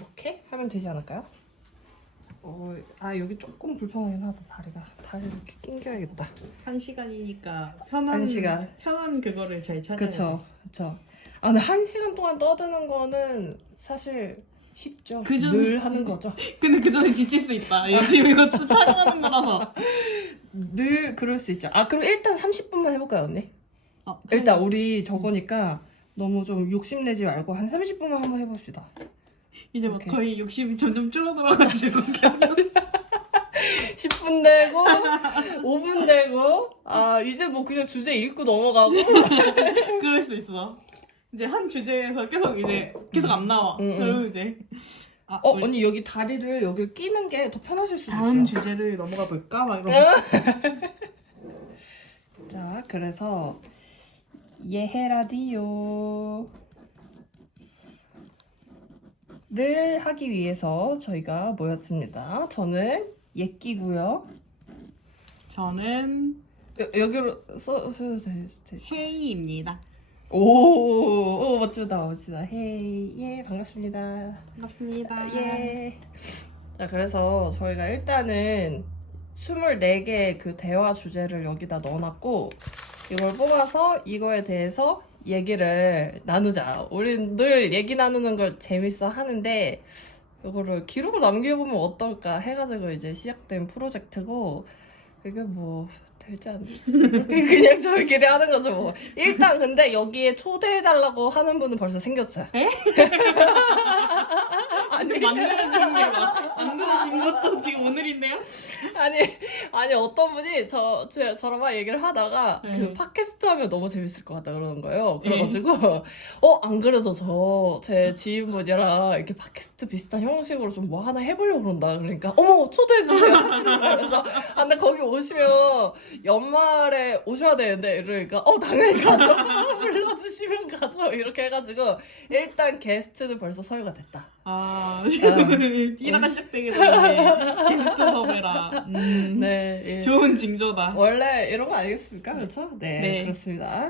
이렇게 하면 되지 않을까요? 여기 조금 불편하긴 하다. 다리 이렇게 낑겨야겠다. 1시간이니까 한 시간. 편한 그거를 잘 찾아야 돼. 그쵸. 근데 1시간 동안 떠드는 거는 사실 쉽죠. 그전- 늘 하는 거죠. 근데 그 전에 지칠 수 있다. 지금 이거 촬영하는 거라서. 늘 그럴 수 있죠. 그럼 일단 30분만 해볼까요, 언니? 그럼 일단 우리 저거니까 너무 좀 욕심내지 말고 한 30분만 한번 해봅시다. 이제 막 오케이. 거의 욕심이 점점 줄어들어가지고 계속 10분 되고 5분 되고 이제 뭐 그냥 주제 읽고 넘어가고 그럴 수 있어. 이제 한 주제에서 계속 안 나와. 그러면 이제 우리 언니 여기 다리를 여기 끼는 게 더 편하실 수도 다음 있어요. 주제를 넘어가 볼까? 막 이러면서. 자, 그래서 예헤라디오를 하기 위해서 저희가 모였습니다. 저는 예끼고요. 저는 여기로 써도 돼요. 헤이입니다. 오, 멋지다. 헤이, 예, 반갑습니다. 반갑습니다. 예. 자, 그래서 저희가 일단은 24개 그 대화 주제를 여기다 넣어놨고, 이걸 뽑아서 이거에 대해서 얘기를 나누자. 우린 늘 얘기 나누는 걸 재밌어 하는데, 이거를 기록을 남겨보면 어떨까 해가지고 이제 시작된 프로젝트고, 이게 뭐, 될지 안 될지. 그냥 저희끼리 하는 거죠, 뭐. 일단 근데 여기에 초대해달라고 하는 분은 벌써 생겼어요. 아니 만들어진 것도 지금 오늘인데요? 아니 어떤 분이 저랑 막 얘기를 하다가 네. 그 팟캐스트 하면 너무 재밌을 것 같다 그러는 거예요. 그래가지고 안 그래도 제 지인분이랑 이렇게 팟캐스트 비슷한 형식으로 좀 뭐 하나 해보려고 그런다. 그러니까 어머 초대해주세요 하시는 거예요. 그래서 근데 거기 오시면 연말에 오셔야 되는데 이러니까 당연히 가죠. 불러주시면 가죠. 이렇게 해가지고 일단 게스트는 벌써 소유가 됐다. 지금 1화가 시작되기 전에 게스트 섭외라. 네, 예. 좋은 징조다. 원래 이런 거 아니겠습니까? 그렇죠? 네. 그렇습니다.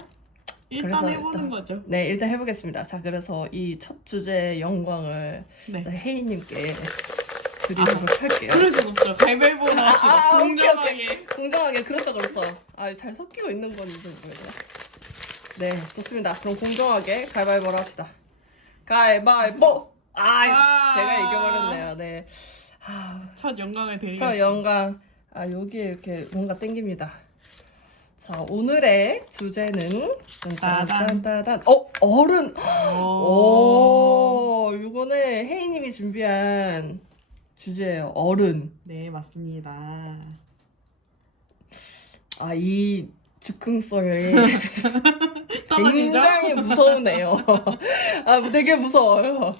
일단 그래서 해보는 일단- 거죠. 네, 일단 해보겠습니다. 자, 그래서 이 첫 주제의 영광을 네. 자, 혜인님께 드리도록 할게요. 그럴 순 없죠. 가위바위보로 합시다. 오케이, 공정하게. 공정하게, 그렇죠. 잘 섞이고 있는 건지 모르겠네. 네, 좋습니다. 그럼 공정하게 가위바위보로 합시다. 가위바위보! 제가 이겨버렸네요. 네. 첫 영광을 저 드리겠습니다. 영광. 여기에 이렇게 뭔가 땡깁니다. 자, 오늘의 주제는 딴딴딴딴. 어른. 이거는 혜인님이 준비한 주제예요. 어른. 네, 맞습니다. 이 즉흥성이 떨어지죠? 굉장히 무서우네요. 되게 무서워요.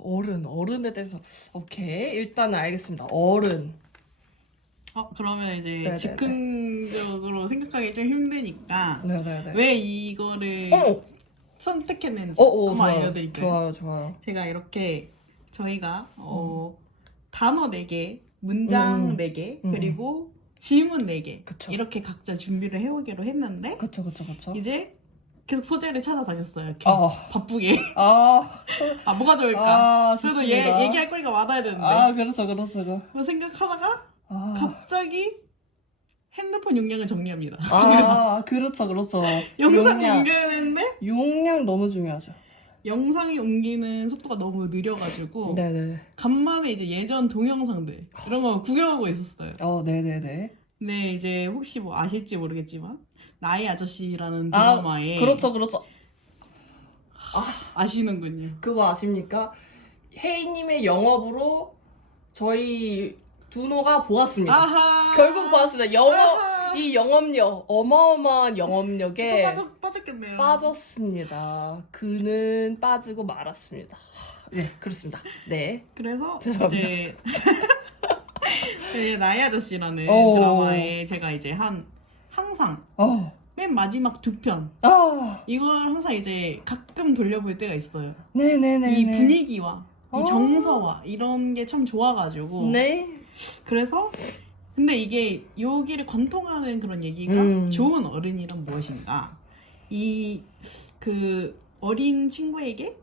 어른에 대해서 오케이 일단은 알겠습니다. 어른. 그러면 이제 네네네. 즉흥적으로 생각하기 좀 힘드니까 네네네. 왜 이거를 어머. 선택했는지 한번 좋아요. 알려드릴게요. 좋아요. 제가 이렇게 저희가 단어 4개, 문장 4개, 그리고 질문 4개 그쵸. 이렇게 각자 준비를 해오기로 했는데 그쵸. 이제 계속 소재를 찾아다녔어요. 이렇게 바쁘게. 뭐가 좋을까? 그래도 좋습니다. 얘기할 거리가 많아야 되는데. 그렇죠. 뭐 생각하다가 갑자기 핸드폰 용량을 정리합니다. 그렇죠. 영상 옮겨야 되는데 용량 너무 중요하죠. 영상이 옮기는 속도가 너무 느려가지고 네네. 간만에 이제 예전 동영상들 이런 거 구경하고 있었어요. 네네네. 근데 이제 혹시 뭐 아실지 모르겠지만 나의 아저씨라는 드라마에 그렇죠. 아시는군요. 그거 아십니까? 혜인님의 영업으로 저희 두노가 보았습니다. 아하. 결국 보았습니다. 아하. 이 영업력, 어마어마한 영업력에 또 빠졌겠네요. 빠졌습니다. 그는 빠지고 말았습니다. 네, 그렇습니다. 네. 그래서 죄송합니다. 이제 나의 아저씨라는 오. 드라마에 제가 이제 항상 맨 마지막 2편 이걸 항상 이제 가끔 돌려볼 때가 있어요. 네네네. 이 분위기와 이 정서와 이런 게 참 좋아가지고 네. 그래서 근데 이게 여기를 관통하는 그런 얘기가 음. 좋은 어른이란 무엇인가 이 그 어린 친구에게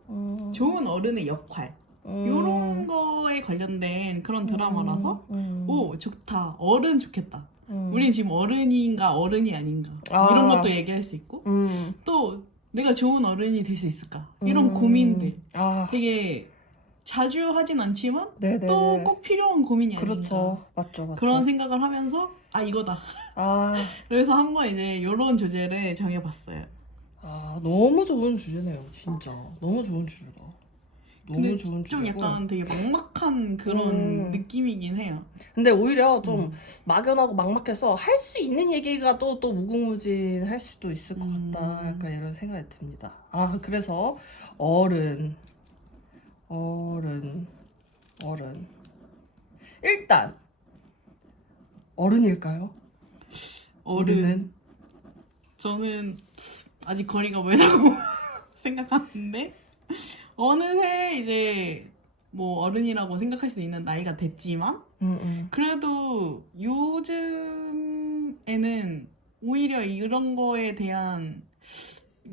좋은 어른의 역할 이런 거에 관련된 그런 드라마라서 오 좋다 어른 좋겠다 우린 지금 어른인가 어른이 아닌가 이런 것도 얘기할 수 있고 또 내가 좋은 어른이 될 수 있을까 이런 고민들 되게 자주 하진 않지만 네네네. 또 꼭 필요한 고민이 아닌가 그렇죠. 맞죠. 그런 생각을 하면서 아 이거다 그래서 한번 이제 이런 주제를 정해봤어요. 너무 좋은 주제네요. 진짜 너무 좋은 주제다. 근데 너무 좋은 좀 주제고. 약간 되게 막막한 그런 느낌이긴 해요. 근데 오히려 좀 막연하고 막막해서 할 수 있는 얘기가 또 무궁무진할 수도 있을 것 같다. 약간 이런 생각이 듭니다. 그래서 어른. 일단 어른일까요? 우리는? 저는 아직 거리가 멀다고 생각하는데 어느새 이제 뭐 어른이라고 생각할 수 있는 나이가 됐지만 그래도 요즘에는 오히려 이런 거에 대한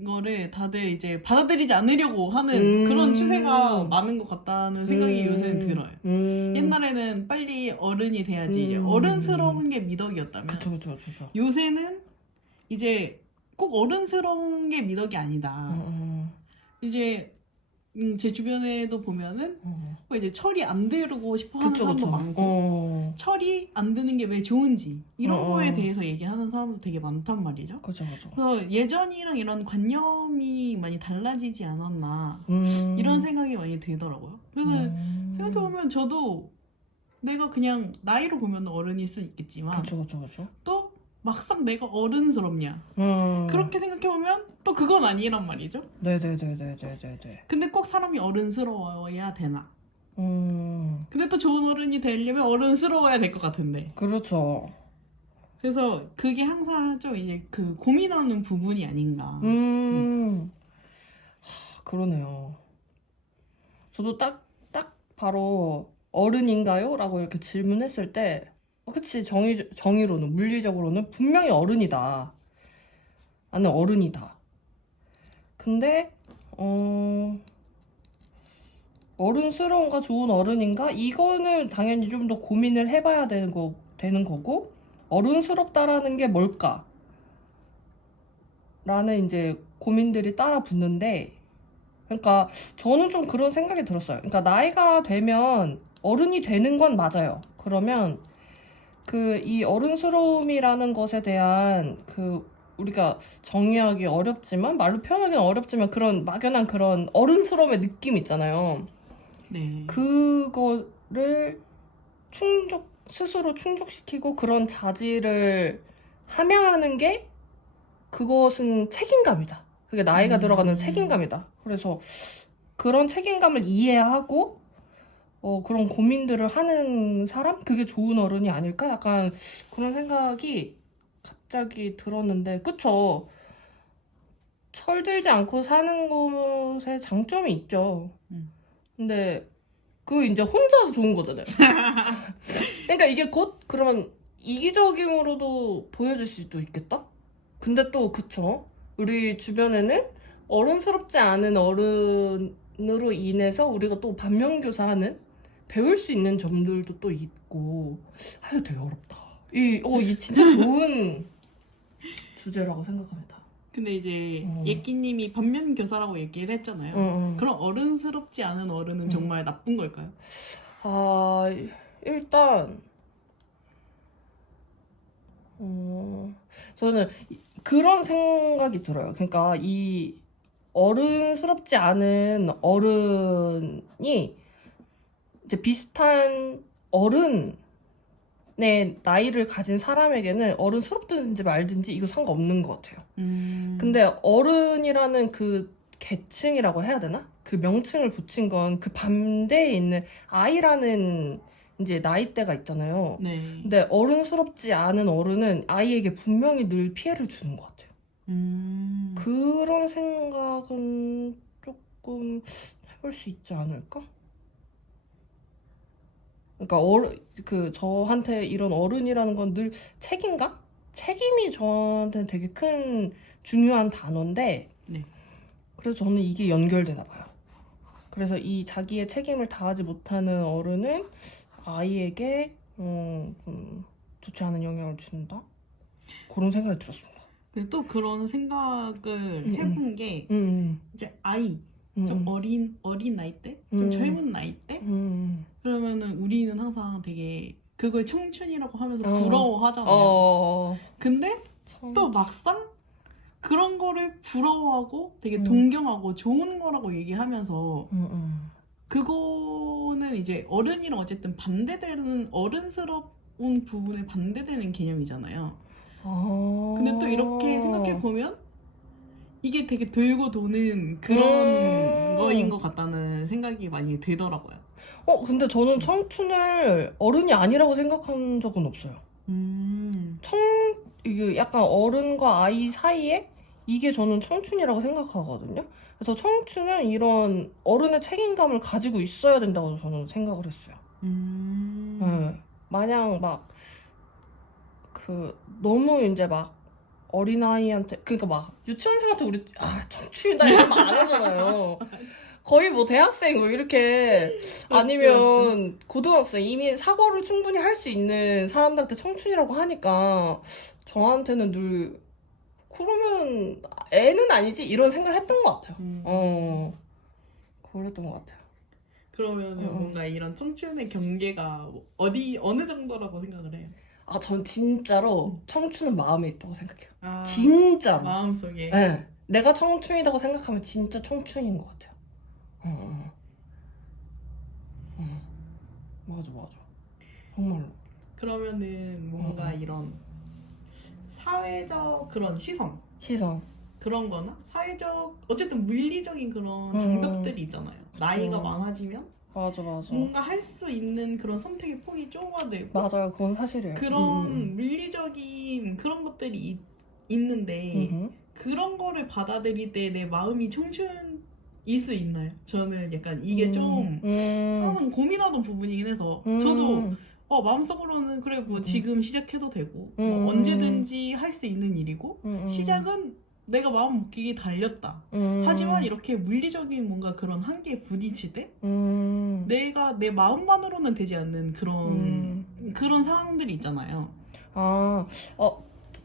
거를 다들 이제 받아들이지 않으려고 하는 그런 추세가 많은 것 같다는 생각이 요새는 들어요. 옛날에는 빨리 어른이 돼야지 이제 어른스러운 게 미덕이었다면 그쵸. 요새는 이제 꼭 어른스러운 게 미덕이 아니다. 이제 제 주변에도 보면은 이제 철이 안 들고 싶어 하는 사람도 많고 철이 안 드는 게 왜 좋은지 이런 거에 대해서 얘기하는 사람도 되게 많단 말이죠. 그쵸. 그래서 예전이랑 이런 관념이 많이 달라지지 않았나 이런 생각이 많이 들더라고요. 그래서 생각해보면 저도 내가 그냥 나이로 보면 어른일 수 있겠지만 그쵸. 또 막상 내가 어른스럽냐 그렇게 생각해보면 또 그건 아니란 말이죠. 네네네네. 근데 꼭 사람이 어른스러워야 되나? 근데 또 좋은 어른이 되려면 어른스러워야 될 것 같은데. 그렇죠. 그래서 그게 항상 좀 이제 그 고민하는 부분이 아닌가. 그러네요. 저도 딱 바로 어른인가요? 라고 이렇게 질문했을 때 그치, 정의로는, 물리적으로는 분명히 어른이다. 나는 어른이다. 근데, 어른스러운가, 좋은 어른인가? 이거는 당연히 좀 더 고민을 해봐야 되는 거고, 어른스럽다라는 게 뭘까? 라는 이제 고민들이 따라 붙는데, 그러니까 저는 좀 그런 생각이 들었어요. 그러니까 나이가 되면 어른이 되는 건 맞아요. 그러면, 이 어른스러움이라는 것에 대한 우리가 정의하기 어렵지만 말로 표현하기는 어렵지만 그런 막연한 그런 어른스러움의 느낌 있잖아요. 네. 그거를 스스로 충족시키고 그런 자질을 함양하는 게 그것은 책임감이다. 그게 나이가 들어가는 책임감이다. 그래서 그런 책임감을 이해하고 그런 고민들을 하는 사람? 그게 좋은 어른이 아닐까? 약간 그런 생각이 갑자기 들었는데, 그쵸? 철들지 않고 사는 것에 장점이 있죠. 근데 그거 이제 혼자서 좋은 거잖아요. 그러니까 이게 곧 그러면 이기적임으로도 보여질 수도 있겠다? 근데 또 그쵸? 우리 주변에는 어른스럽지 않은 어른으로 인해서 우리가 또 반면교사하는 배울 수 있는 점들도 또 있고 되게 어렵다. 이 진짜 좋은 주제라고 생각합니다. 근데 이제 예끼님이 반면교사라고 얘기를 했잖아요. 그럼 어른스럽지 않은 어른은 정말 나쁜 걸까요? 일단 저는 그런 생각이 들어요. 그러니까 이 어른스럽지 않은 어른이 이제 비슷한 어른의 나이를 가진 사람에게는 어른스럽든지 말든지 이거 상관없는 것 같아요. 근데 어른이라는 그 계층이라고 해야 되나? 그 명칭을 붙인 건 그 반대에 있는 아이라는 이제 나이대가 있잖아요. 네. 근데 어른스럽지 않은 어른은 아이에게 분명히 늘 피해를 주는 것 같아요. 그런 생각은 조금 해볼 수 있지 않을까? 그러니까 저한테 이런 어른이라는 건 늘 책임감? 책임이 저한테는 되게 큰 중요한 단어인데 네. 그래서 저는 이게 연결되나 봐요. 그래서 이 자기의 책임을 다하지 못하는 어른은 아이에게 좋지 않은 영향을 준다? 그런 생각이 들었습니다. 근데 또 그런 생각을 해본 게 이제 아이 좀 어린 나이 때, 좀 젊은 나이 때, 그러면은 우리는 항상 되게 그걸 청춘이라고 하면서 부러워하잖아요. 근데 또 막상 그런 거를 부러워하고 되게 동경하고 좋은 거라고 얘기하면서 그거는 이제 어른이랑 어쨌든 반대되는 어른스러운 부분에 반대되는 개념이잖아요. 근데 또 이렇게 생각해 보면 이게 되게 돌고 도는 그런 거인 것 같다는 생각이 많이 들더라고요. 근데 저는 청춘을 어른이 아니라고 생각한 적은 없어요. 이게 약간 어른과 아이 사이에 이게 저는 청춘이라고 생각하거든요. 그래서 청춘은 이런 어른의 책임감을 가지고 있어야 된다고 저는 생각을 했어요. 네. 마냥 너무 이제 어린아이한테, 그러니까 유치원생한테 우리, 청춘이다 이런 말 안 하잖아요. 거의 대학생 이렇게, 아니면 고등학생, 이미 사고를 충분히 할 수 있는 사람들한테 청춘이라고 하니까, 저한테는 늘, 그러면 애는 아니지? 이런 생각을 했던 것 같아요. 그랬던 것 같아요. 그러면 뭔가 이런 청춘의 경계가 어느 정도라고 생각을 해요? 전 진짜로 청춘은 마음에 있다고 생각해요. 진짜로. 마음속에. 네. 내가 청춘이라고 생각하면 진짜 청춘인 것 같아요. 맞아. 정말로. 그러면은 뭔가 이런 사회적 그런 시선 그런 거나 사회적 어쨌든 물리적인 그런 장벽들이 있잖아요. 나이가 많아지면 맞아. 뭔가 할 수 있는 그런 선택의 폭이 좁아들고 맞아요. 그건 사실이에요. 그런 물리적인 그런 것들이 있는데 그런 거를 받아들일 때 내 마음이 청춘일 수 있나요? 저는 약간 이게 좀 항상 고민하던 부분이긴 해서 저도 마음속으로는 그래 지금 시작해도 되고 언제든지 할 수 있는 일이고 시작은 내가 마음 먹기에 달렸다. 하지만 이렇게 물리적인 뭔가 그런 한계에 부딪힐 때 내가 내 마음만으로는 되지 않는 그런 상황들이 있잖아요.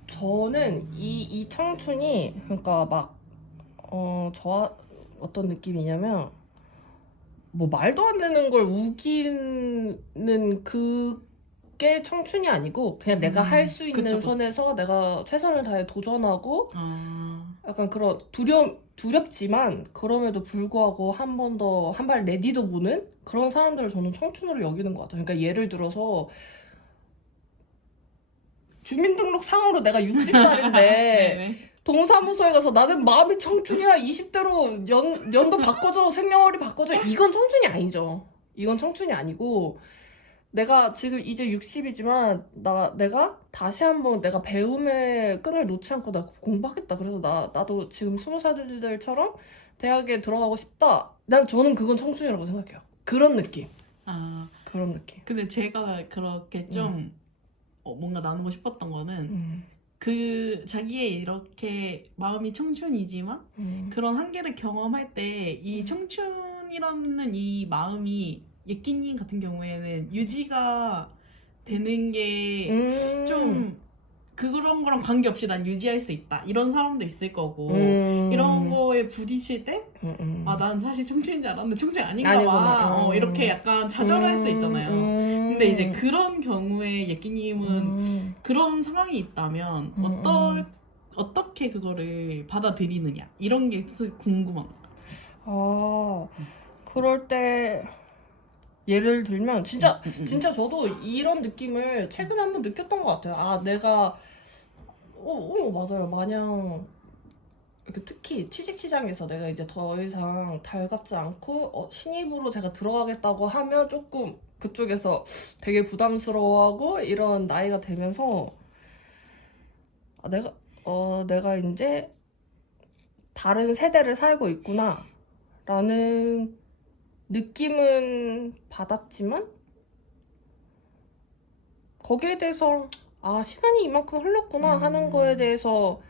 저는 이 청춘이 그러니까 어떤 느낌이냐면 말도 안 되는 걸 우기는 그게 청춘이 아니고 그냥 내가 할 수 있는 그쵸. 선에서 내가 최선을 다해 도전하고 약간 그런 두렵지만 그럼에도 불구하고 한 발 내디뎌 보는 그런 사람들을 저는 청춘으로 여기는 것 같아요. 그러니까 예를 들어서 주민등록상으로 내가 60살인데 동사무소에 가서 나는 마음이 청춘이야 20대로 연도 바꿔줘 생년월일 바꿔줘 이건 청춘이 아니죠. 이건 청춘이 아니고 내가 지금 이제 60이지만 내가 다시 한번 내가 배움의 끈을 놓지 않고 나 공부하겠다. 그래서 나도 지금 20살들처럼 대학에 들어가고 싶다. 저는 그건 청춘이라고 생각해요. 그런 느낌. 그런 느낌. 근데 제가 그렇게 좀 뭔가 나누고 싶었던 거는 자기의 이렇게 마음이 청춘이지만 그런 한계를 경험할 때 이 청춘이라는 이 마음이 예끼님 같은 경우에는 유지가 되는 게 좀 그런 거랑 관계없이 난 유지할 수 있다 이런 사람도 있을 거고 이런 거에 부딪힐 때 난 사실 청춘인 줄 알았는데 청춘이 아닌가 봐 이렇게 약간 좌절할 수 있잖아요. 근데 이제 그런 경우에 예끼님은 그런 상황이 있다면 어떻게 그거를 받아들이느냐 이런 게 궁금한 거예요. 그럴 때 예를 들면 진짜 저도 이런 느낌을 최근에 한번 느꼈던 것 같아요. 내가 맞아요. 마냥 이렇게 특히 취직시장에서 내가 이제 더 이상 달갑지 않고 신입으로 제가 들어가겠다고 하면 조금 그쪽에서 되게 부담스러워하고 이런 나이가 되면서 내가 이제 다른 세대를 살고 있구나 라는 느낌은 받았지만 거기에 대해서 시간이 이만큼 흘렀구나 하는 거에 대해서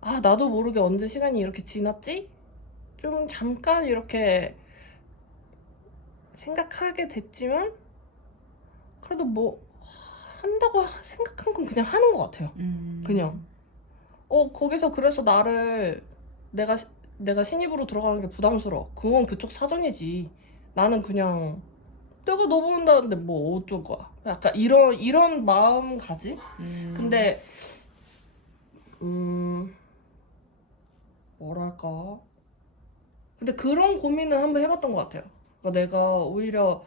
나도 모르게 언제 시간이 이렇게 지났지? 좀 잠깐 이렇게 생각하게 됐지만 그래도 뭐 한다고 생각한 건 그냥 하는 것 같아요. 그냥 거기서 그래서 나를 내가 신입으로 들어가는 게 부담스러워. 그건 그쪽 사정이지. 나는 그냥 내가 너 본다는데 뭐 어쩔 거야. 약간 이런 마음가짐? 근데 뭐랄까. 근데 그런 고민은 한번 해봤던 것 같아요. 그러니까 내가 오히려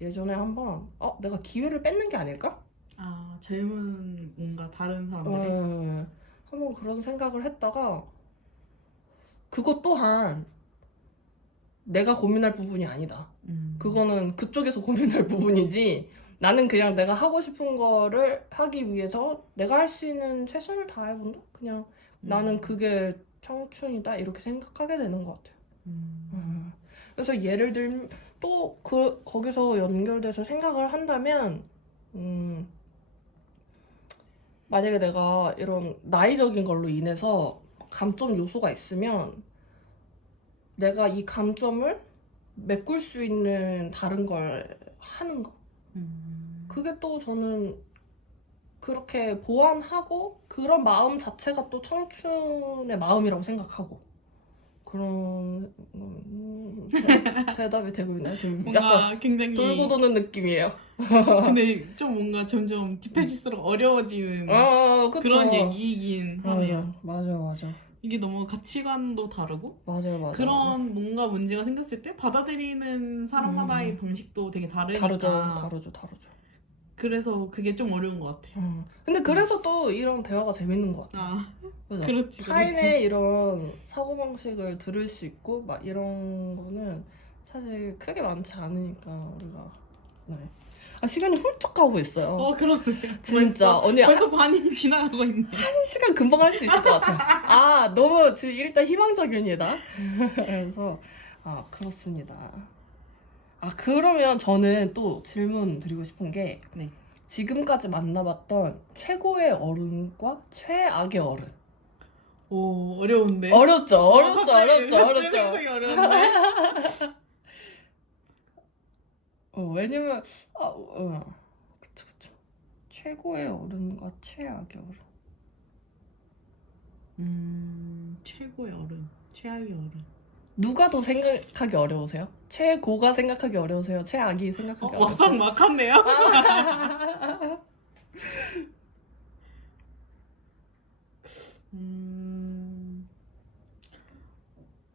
예전에 한번 내가 기회를 뺏는 게 아닐까? 아, 젊은 뭔가 다른 사람들이? 한번 그런 생각을 했다가 그것 또한 내가 고민할 부분이 아니다. 그거는 그쪽에서 고민할 부분이지 나는 그냥 내가 하고 싶은 거를 하기 위해서 내가 할 수 있는 최선을 다해본다? 그냥 나는 그게 청춘이다 이렇게 생각하게 되는 것 같아요. 그래서 예를 들면 또 거기서 연결돼서 생각을 한다면 만약에 내가 이런 나이적인 걸로 인해서 감점 요소가 있으면 내가 이 감점을 메꿀 수 있는 다른 걸 하는 거. 그게 또 저는 그렇게 보완하고 그런 마음 자체가 또 청춘의 마음이라고 생각하고 그런 대답이 되고 있나요? 지금 뭔가 약간 굉장히 돌고 도는 느낌이에요. 근데 좀 뭔가 점점 딥해질수록 어려워지는 그쵸. 그런 얘기이긴 하네요. 맞아. 이게 너무 가치관도 다르고 맞아요. 그런 뭔가 문제가 생겼을 때 받아들이는 사람마다의 방식도 되게 다르니까 다르죠. 그래서 그게 좀 어려운 것 같아요. 근데 그래서 또 이런 대화가 재밌는 것 같아요. 그죠? 그렇지. 타인의 이런 사고방식을 들을 수 있고 막 이런 거는 사실 크게 많지 않으니까 우리가 네. 시간이 훌쩍 가고 있어요. 그러네요. 진짜 언니 벌써 반이 지나가고 있네. 1시간 금방 할 수 있을 것 같아요. 너무 지금 일단 희망적입니다. 그래서 그렇습니다. 그러면 저는 또 질문 드리고 싶은 게 네. 지금까지 만나봤던 최고의 어른과 최악의 어른. 오, 어려운데. 어렵죠. 갑자기 생각이 어려운데. 왜냐면 그쵸. 최고의 어른과 최악의 어른. 최고의 어른, 최악의 어른. 누가 더 생각하기 어려우세요? 최고가 생각하기 어려우세요? 최악이 생각하기 어려우세요? 막상 막하네요.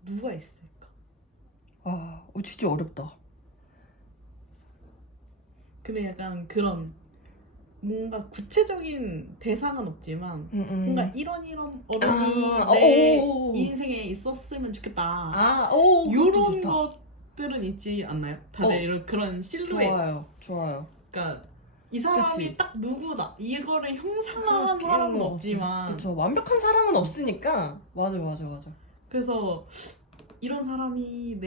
누가 있을까? 진짜 어렵다. 근데 약간 그런 뭔가 구체적인 대상은 없지만 뭔가 이런 어른이 내 인생에 있었으면 좋겠다. 이런 것들은 있지 않나요? 다들 이런 그런 실루엣. 좋아요. 그러니까 이 사람이 그치. 딱 누구다. 이거를 형상화한 사람은 없지만. 그쵸. 완벽한 사람은 없으니까. 맞아. 그래서 이런 사람이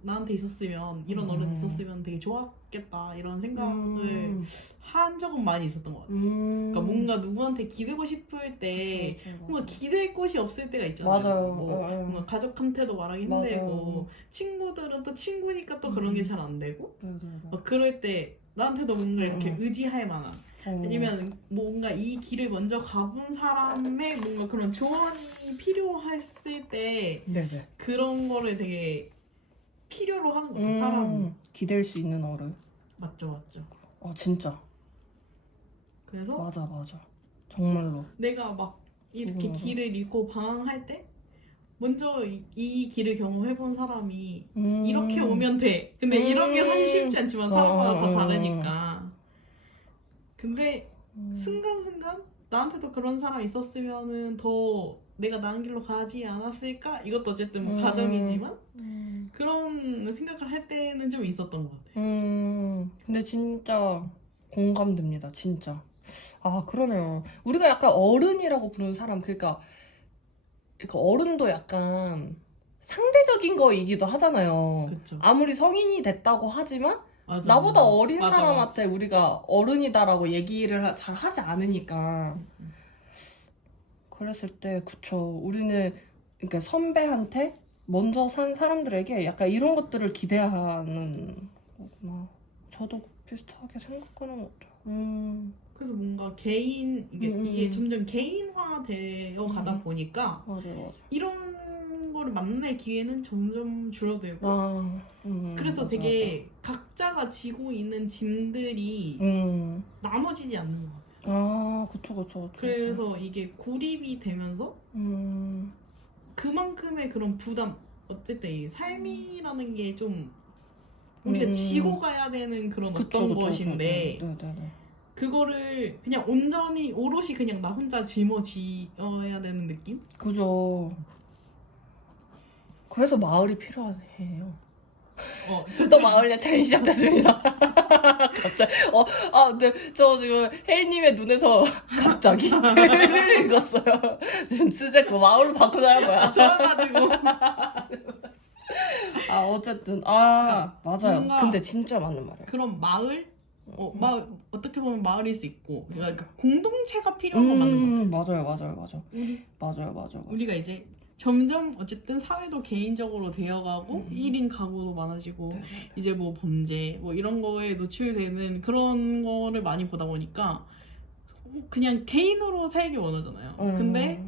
나한테 있었으면 이런 어른이 있었으면 되게 좋았겠다 이런 생각을 한 적은 많이 있었던 것 같아요. 그러니까 뭔가 누구한테 기대고 싶을 때 그쵸, 뭔가 기댈 곳이 없을 때가 있잖아요. 맞아요. 뭔가 가족한테도 말하기 힘들고 맞아요. 친구들은 또 친구니까 또 그런 게 잘 안 되고 네. 막 그럴 때 나한테도 뭔가 이렇게 의지할 만한 아니면 뭔가 이 길을 먼저 가본 사람의 뭔가 그런 조언이 필요했을 때 네네. 그런 거를 되게 필요로 하는 것 같아요. 사람은. 기댈 수 있는 어른. 맞죠. 진짜. 그래서 맞아. 정말로. 내가 막 이렇게 맞아. 길을 잃고 방황할 때 먼저 이 길을 경험해본 사람이 이렇게 오면 돼. 근데 이런 게 사실 쉽지 않지만 사람마다 다 다르니까. 근데 순간순간 나한테도 그런 사람 있었으면은 더 내가 나은 길로 가지 않았을까? 이것도 어쨌든 뭐 가정이지만 그런 생각을 할 때는 좀 있었던 것 같아요. 근데 진짜 공감됩니다. 진짜. 그러네요. 우리가 약간 어른이라고 부르는 사람, 그러니까 어른도 약간 상대적인 거이기도 하잖아요. 그쵸. 아무리 성인이 됐다고 하지만 맞아, 나보다 맞아. 어린 맞아, 사람한테 우리가 어른이다라고 얘기를 잘 하지 않으니까. 그랬을 때 그쵸. 우리는 그러니까 선배한테 먼저 산 사람들에게 약간 이런 것들을 기대하는 거구나. 저도 비슷하게 생각하는 것 같아요. 그래서 뭔가 이게 점점 개인화되어 가다 보니까 맞아. 이런 거를 만날 기회는 점점 줄어들고 그래서 맞아, 되게 각자가 지고 있는 짐들이 나눠지지 않는 것 같아요. 그쵸. 그래서 이게 고립이 되면서 그만큼의 그런 부담, 어쨌든 이 삶이라는 게 좀 우리가 지고 가야 되는 그런 어떤 것인데 네네네. 그거를 그냥 온전히 오롯이 그냥 나 혼자 짊어지어야 되는 느낌? 그죠. 그래서 마을이 필요해요. 또 마을 예찬이 시작됐습니다. 갑자기 네, 저 지금 혜인님의 눈에서 갑자기 읽었어요. 지금 주제 그 마을로 바꾸자는 거야. 좋아가지고 어쨌든 그러니까 맞아요. 근데 진짜 맞는 말이에요. 그런 마을 마을 어떻게 보면 마을일 수 있고 그러니까 공동체가 필요한 건 맞는 것 같아요. 맞아요. 우리가 이제 점점 어쨌든 사회도 개인적으로 되어가고 1인 가구도 많아지고 네. 이제 뭐 범죄 뭐 이런 거에 노출되는 그런 거를 많이 보다 보니까 그냥 개인으로 살기 원하잖아요. 근데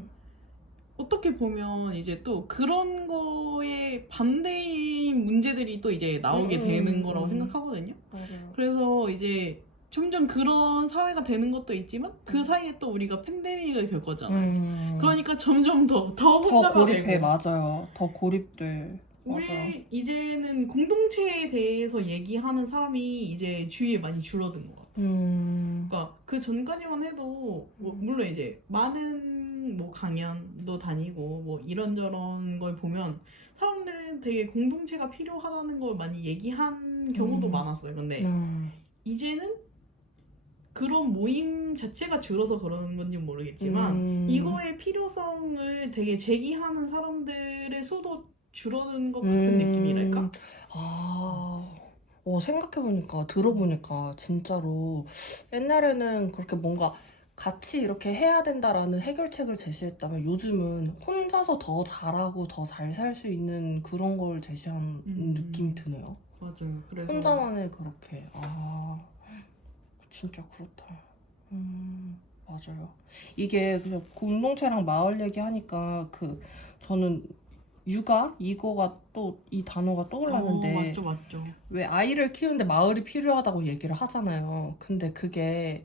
어떻게 보면 이제 또 그런 거에 반대인 문제들이 또 이제 나오게 되는 거라고 생각하거든요. 맞아요. 그래서 이제 점점 그런 사회가 되는 것도 있지만 그 사이에 또 우리가 팬데믹을 겪었잖아요. 그러니까 점점 더 혼자가 고립해. 되고 맞아요. 더 고립돼. 우리 맞아요. 이제는 공동체에 대해서 얘기하는 사람이 이제 주위에 많이 줄어든 것 같아요. 그러니까 그 전까지만 해도 뭐 물론 이제 많은 뭐 강연도 다니고 뭐 이런저런 걸 보면 사람들은 되게 공동체가 필요하다는 걸 많이 얘기한 경우도 많았어요. 근데 이제는 그런 모임 자체가 줄어서 그러는 건지 모르겠지만 이거의 필요성을 되게 제기하는 사람들의 수도 줄어든 것 같은 느낌이랄까? 생각해보니까, 들어보니까, 진짜로, 옛날에는 그렇게 뭔가 같이 이렇게 해야 된다라는 해결책을 제시했다면 요즘은 혼자서 더 잘하고 더 잘 살 수 있는 그런 걸 제시한 느낌이 드네요. 맞아요. 그래서 혼자만의 그렇게. 진짜 그렇다. 맞아요. 이게 그냥 공동체랑 마을 얘기하니까 저는 육아 이거가 또 이 단어가 떠올랐는데 맞죠. 왜 아이를 키우는데 마을이 필요하다고 얘기를 하잖아요. 근데 그게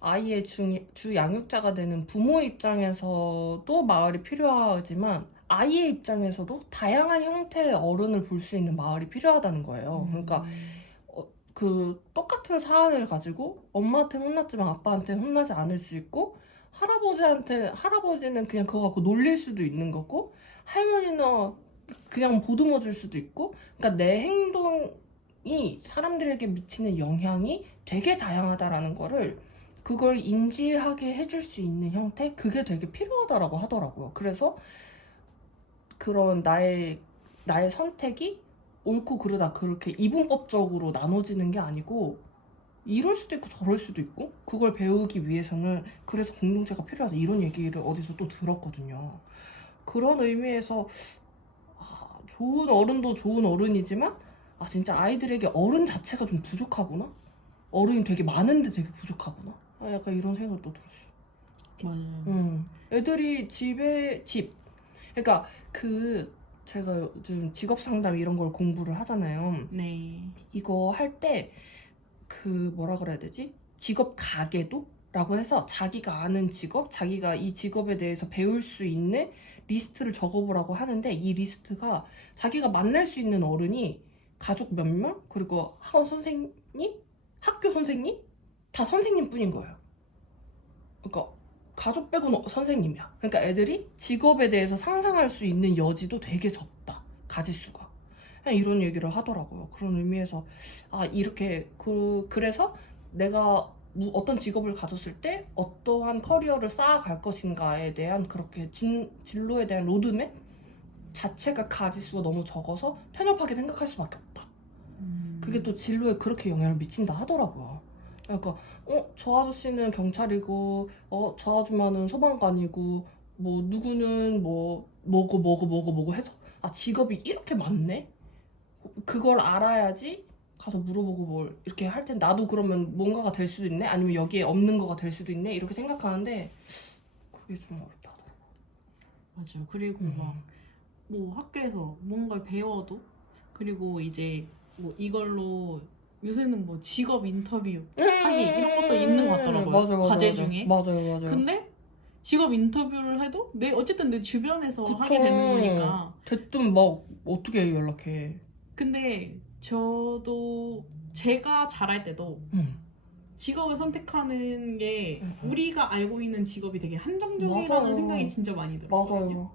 아이의 주 양육자가 되는 부모 입장에서도 마을이 필요하지만 아이의 입장에서도 다양한 형태의 어른을 볼 수 있는 마을이 필요하다는 거예요. 그러니까 그 똑같은 사안을 가지고 엄마한테는 혼났지만 아빠한테는 혼나지 않을 수 있고 할아버지는 그냥 그거 갖고 놀릴 수도 있는 거고 할머니는 그냥 보듬어 줄 수도 있고 그러니까 내 행동이 사람들에게 미치는 영향이 되게 다양하다라는 거를 그걸 인지하게 해줄 수 있는 형태 그게 되게 필요하다라고 하더라고요. 그래서 그런 나의 선택이 옳고 그르다 그렇게 이분법적으로 나눠지는 게 아니고 이럴 수도 있고 저럴 수도 있고 그걸 배우기 위해서는 그래서 공동체가 필요하다 이런 얘기를 어디서 또 들었거든요. 그런 의미에서 좋은 어른도 좋은 어른이지만 진짜 아이들에게 어른 자체가 좀 부족하구나? 어른이 되게 많은데 되게 부족하구나? 약간 이런 생각도 들었어. 맞아요. 애들이 그러니까 제가 요즘 직업 상담 이런 걸 공부를 하잖아요. 네. 이거 할 때 뭐라 그래야 되지? 직업 가계도? 라고 해서 자기가 아는 직업, 자기가 이 직업에 대해서 배울 수 있는 리스트를 적어보라고 하는데 이 리스트가 자기가 만날 수 있는 어른이 가족 몇 명? 그리고 학원 선생님? 학교 선생님? 다 선생님뿐인 거예요. 그러니까 가족 빼고는 선생님이야. 그러니까 애들이 직업에 대해서 상상할 수 있는 여지도 되게 적다. 가지수가. 그냥 이런 얘기를 하더라고요. 그런 의미에서 이렇게 그래서 내가 어떤 직업을 가졌을 때 어떠한 커리어를 쌓아갈 것인가에 대한 그렇게 진로에 대한 로드맵 자체가 가지수가 너무 적어서 편협하게 생각할 수밖에 없다. 그게 또 진로에 그렇게 영향을 미친다 하더라고요. 그러니까 저 아저씨는 경찰이고 저 아줌마는 소방관이고 뭐 누구는 뭐고 해서 아 직업이 이렇게 많네? 그걸 알아야지 가서 물어보고 뭘 이렇게 할 텐데 나도 그러면 뭔가가 될 수도 있네? 아니면 여기에 없는 거가 될 수도 있네? 이렇게 생각하는데 그게 좀 어렵다. 맞아요. 그리고 막 뭐 학교에서 뭔가를 배워도 그리고 이제 뭐 이걸로 요새는 뭐 직업 인터뷰 하기 이런 것도 있는 것 같더라고요. 맞아, 과제 중에. 맞아요. 근데 직업 인터뷰를 해도 어쨌든 내 주변에서 그쵸. 하게 되는 거니까. 대뜸 막 어떻게 연락해. 근데 저도 제가 잘할 때도 직업을 선택하는 게 우리가 알고 있는 직업이 되게 한정적이라는 맞아요. 생각이 진짜 많이 들어요. 맞아요.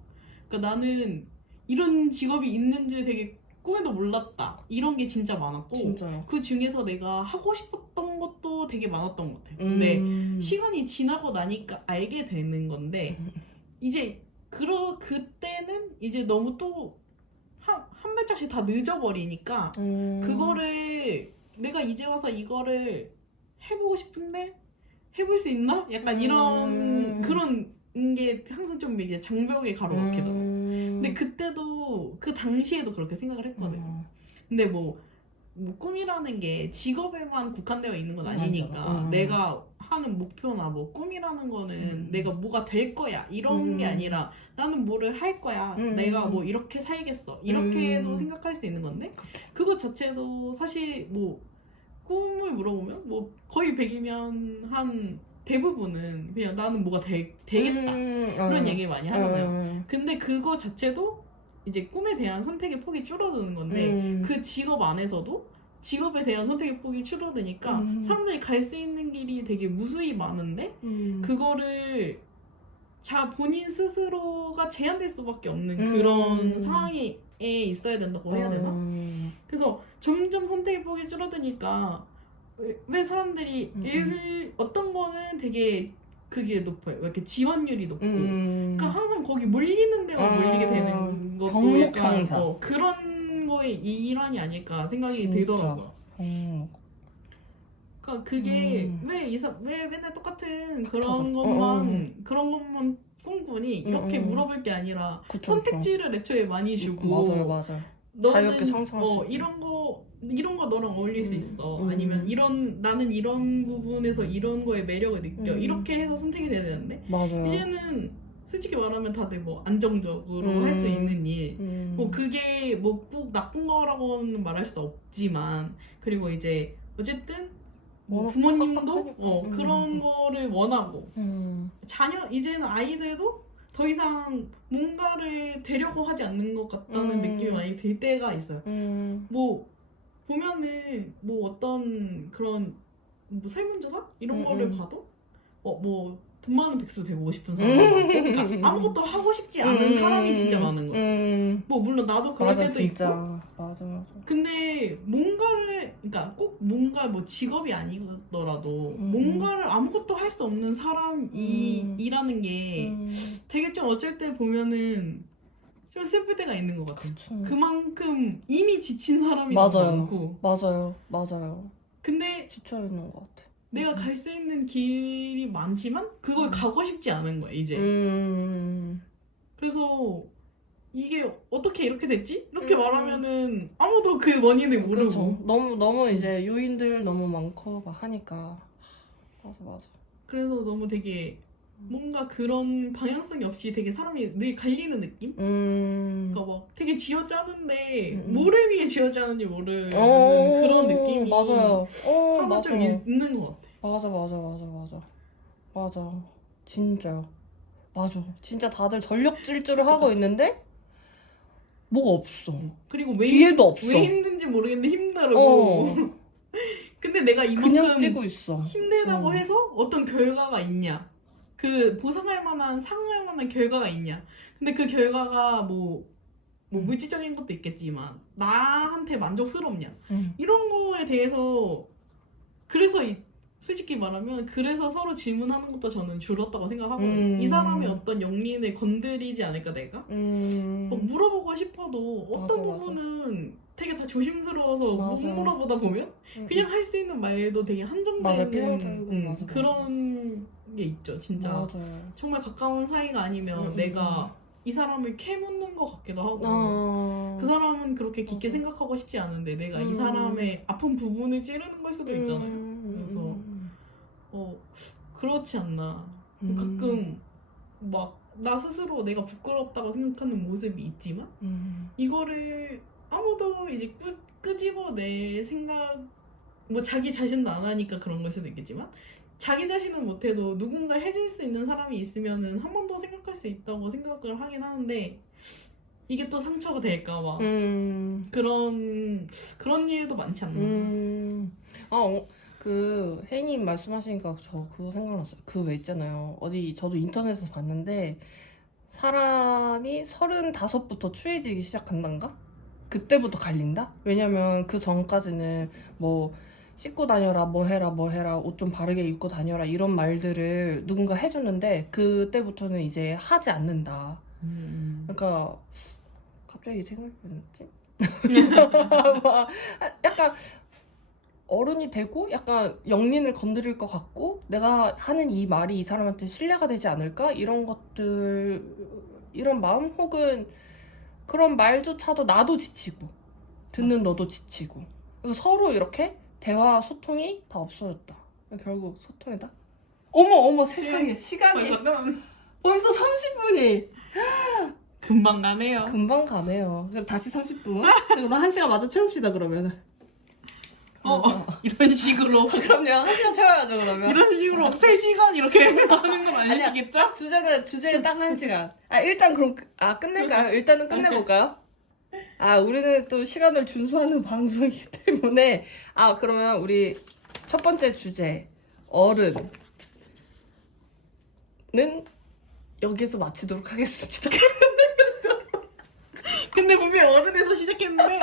그러니까 나는 이런 직업이 있는지 되게 꿈에도 몰랐다. 이런 게 진짜 많았고 진짜요. 그 중에서 내가 하고 싶었던 것도 되게 많았던 것 같아요. 근데 시간이 지나고 나니까 알게 되는 건데 이제 그때는 이제 너무 또 한 발짝씩 다 늦어버리니까 그거를 내가 이제 와서 이거를 해보고 싶은데 해볼 수 있나? 약간 이런 그런 게 항상 좀 이제 장벽에 가로막히더라고. 근데 그때도 그 당시에도 그렇게 생각을 했거든. 근데 뭐 꿈이라는 게 직업에만 국한되어 있는 건 아니니까 내가 하는 목표나 뭐 꿈이라는 거는 내가 뭐가 될 거야 이런 게 아니라 나는 뭐를 할 거야 내가 뭐 이렇게 살겠어 이렇게도 생각할 수 있는 건데 그거 자체도 사실 뭐 꿈을 물어보면 뭐 거의 100이면 한 대부분은 그냥 나는 뭐가 되겠다 그런 얘기 많이 하잖아요. 근데 그거 자체도 이제 꿈에 대한 선택의 폭이 줄어드는 건데 그 직업 안에서도 직업에 대한 선택의 폭이 줄어드니까 사람들이 갈 수 있는 길이 되게 무수히 많은데 그거를 본인 스스로가 제한될 수밖에 없는 그런 상황에 있어야 된다고 해야 되나? 그래서 점점 선택의 폭이 줄어드니까 왜 사람들이 어떤 거는 되게 그게 높아요. 이렇게 지원율이 높고 그러니까 항상 거기 몰리는 데만 몰리게 되는 것도 약간 그런 거의 일환이 아닐까 생각이 진짜. 들더라고요. 그러니까 그게 왜 맨날 똑같은 그런 것만 꿈꾸니 이렇게 물어볼 게 아니라 선택지를 애초에 많이 주고 맞아요. 너는 자유롭게 상상할 수 있고. 이런 거 너랑 어울릴 수 있어. 아니면 나는 이런 부분에서 이런 거에 매력을 느껴. 이렇게 해서 선택이 돼야 되는데 맞아요. 이제는 솔직히 말하면 다들 뭐 안정적으로 할 수 있는 일. 뭐 그게 뭐 꼭 나쁜 거라고는 말할 수 없지만 그리고 이제 어쨌든 뭐 부모님도 그런 거를 원하고 이제는 아이들도 더 이상 뭔가를 되려고 하지 않는 것 같다는 느낌이 많이 들 때가 있어요. 뭐 보면은 뭐 어떤 그런 뭐 설문조사 이런 거를 봐도 뭐 돈 많은 백수 되고 싶은 사람이 많고 그러니까 아무것도 하고 싶지 않은 사람이 진짜 많은 거예요. 뭐 물론 나도 그럴 때도 진짜. 있고. 맞아. 근데 뭔가를 그러니까 꼭 뭔가 뭐 직업이 아니더라도 뭔가를 아무것도 할 수 없는 사람이라는 게 되게 좀 어쩔 때 보면은 좀 슬플 때가 있는 것 같아요. 그만큼 이미 지친 사람이 많고. 맞아요. 근데 지쳐 있는 것 같아. 내가 갈 수 있는 길이 많지만 그걸 가고 싶지 않은 거야 이제. 그래서 이게 어떻게 이렇게 됐지? 이렇게 말하면은 아무도 그 원인을 모르고. 그렇죠. 너무 이제 요인들 너무 많고 막 하니까. 맞아. 그래서 너무 되게 뭔가 그런 방향성이 없이 되게 사람이 늘 갈리는 느낌? 그러니까 막 되게 쥐어짜는데 뭐를 위해 쥐어짜는지 모르는 그런 느낌이 맞아요. 하나 좀 있는 것 같아. 맞아. 진짜 다들 전력 질주를 하고 있는데 뭐가 없어. 그리고 뒤에도 없어. 왜 힘든지 모르겠는데 힘들고. 근데 내가 그냥 이만큼 뛰고 있어. 힘들다고 해서 어떤 결과가 있냐? 그 보상할 만한 상할 만한 결과가 있냐? 근데 그 결과가 뭐 물질적인 것도 있겠지만 나한테 만족스럽냐? 이런 거에 대해서 그래서 솔직히 말하면 그래서 서로 질문하는 것도 저는 줄었다고 생각하거든요. 이 사람의 어떤 영린을 건드리지 않을까 내가? 뭐 물어보고 싶어도 어떤 부분은 되게 다 조심스러워서 못 물어보다 보면 그냥 할 수 있는 말도 되게 한정되는 그런 게 있죠. 진짜 맞아요. 정말 가까운 사이가 아니면 내가 이 사람을 캐묻는 것 같기도 하고 그 사람은 그렇게 깊게 생각하고 싶지 않은데 내가 이 사람의 아픈 부분을 찌르는 걸 수도 있잖아요. 그래서 그렇지 않나. 가끔 막 나 스스로 내가 부끄럽다고 생각하는 모습이 있지만 이거를 아무도 이제 끄집어낼 생각 뭐 자기 자신도 안 하니까 그런 걸 수도 있겠지만 자기 자신은 못해도 누군가 해줄 수 있는 사람이 있으면은 한 번 더 생각할 수 있다고 생각을 하긴 하는데 이게 또 상처가 될까봐 그런 일도 많지 않나. 그 혜님 말씀하시니까 저 그거 생각났어요. 그 왜 있잖아요. 어디 저도 인터넷에서 봤는데 사람이 35부터 추해지기 시작한단가? 그때부터 갈린다? 왜냐면 그 전까지는 뭐 씻고 다녀라, 뭐 해라, 옷 좀 바르게 입고 다녀라 이런 말들을 누군가 해주는데 그때부터는 이제 하지 않는다. 그러니까 갑자기 생각이 났지? 막 약간 어른이 되고 약간 영린을 건드릴 것 같고 내가 하는 이 말이 이 사람한테 신뢰가 되지 않을까? 이런 것들 이런 마음 혹은 그런 말조차도 나도 지치고 듣는 너도 지치고 그래서 서로 이렇게 대화 소통이 다 없어졌다. 결국 소통이다. 어머 세상에 시간이 벌써 30분이 금방 가네요. 금방 가네요. 그럼 다시 30분. 그럼 1시간 마저 채웁시다 그러면은. 이런 식으로 그럼요. 1시간 채워야죠 그러면. 이런 식으로 3시간 이렇게 하는 건 아니시겠죠? 주제는 딱 1시간. 일단 그럼 끝낼까요? 일단은 끝내볼까요? 우리는 또 시간을 준수하는 방송이기 때문에 그러면 우리 첫 번째 주제 어른은 여기서 마치도록 하겠습니다. 근데 분명히 어른에서 시작했는데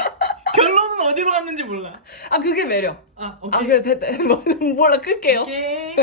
결론은 어디로 갔는지 몰라. 그게 매력. 오케이. 그래 됐다. 몰라 끌게요. 오케이.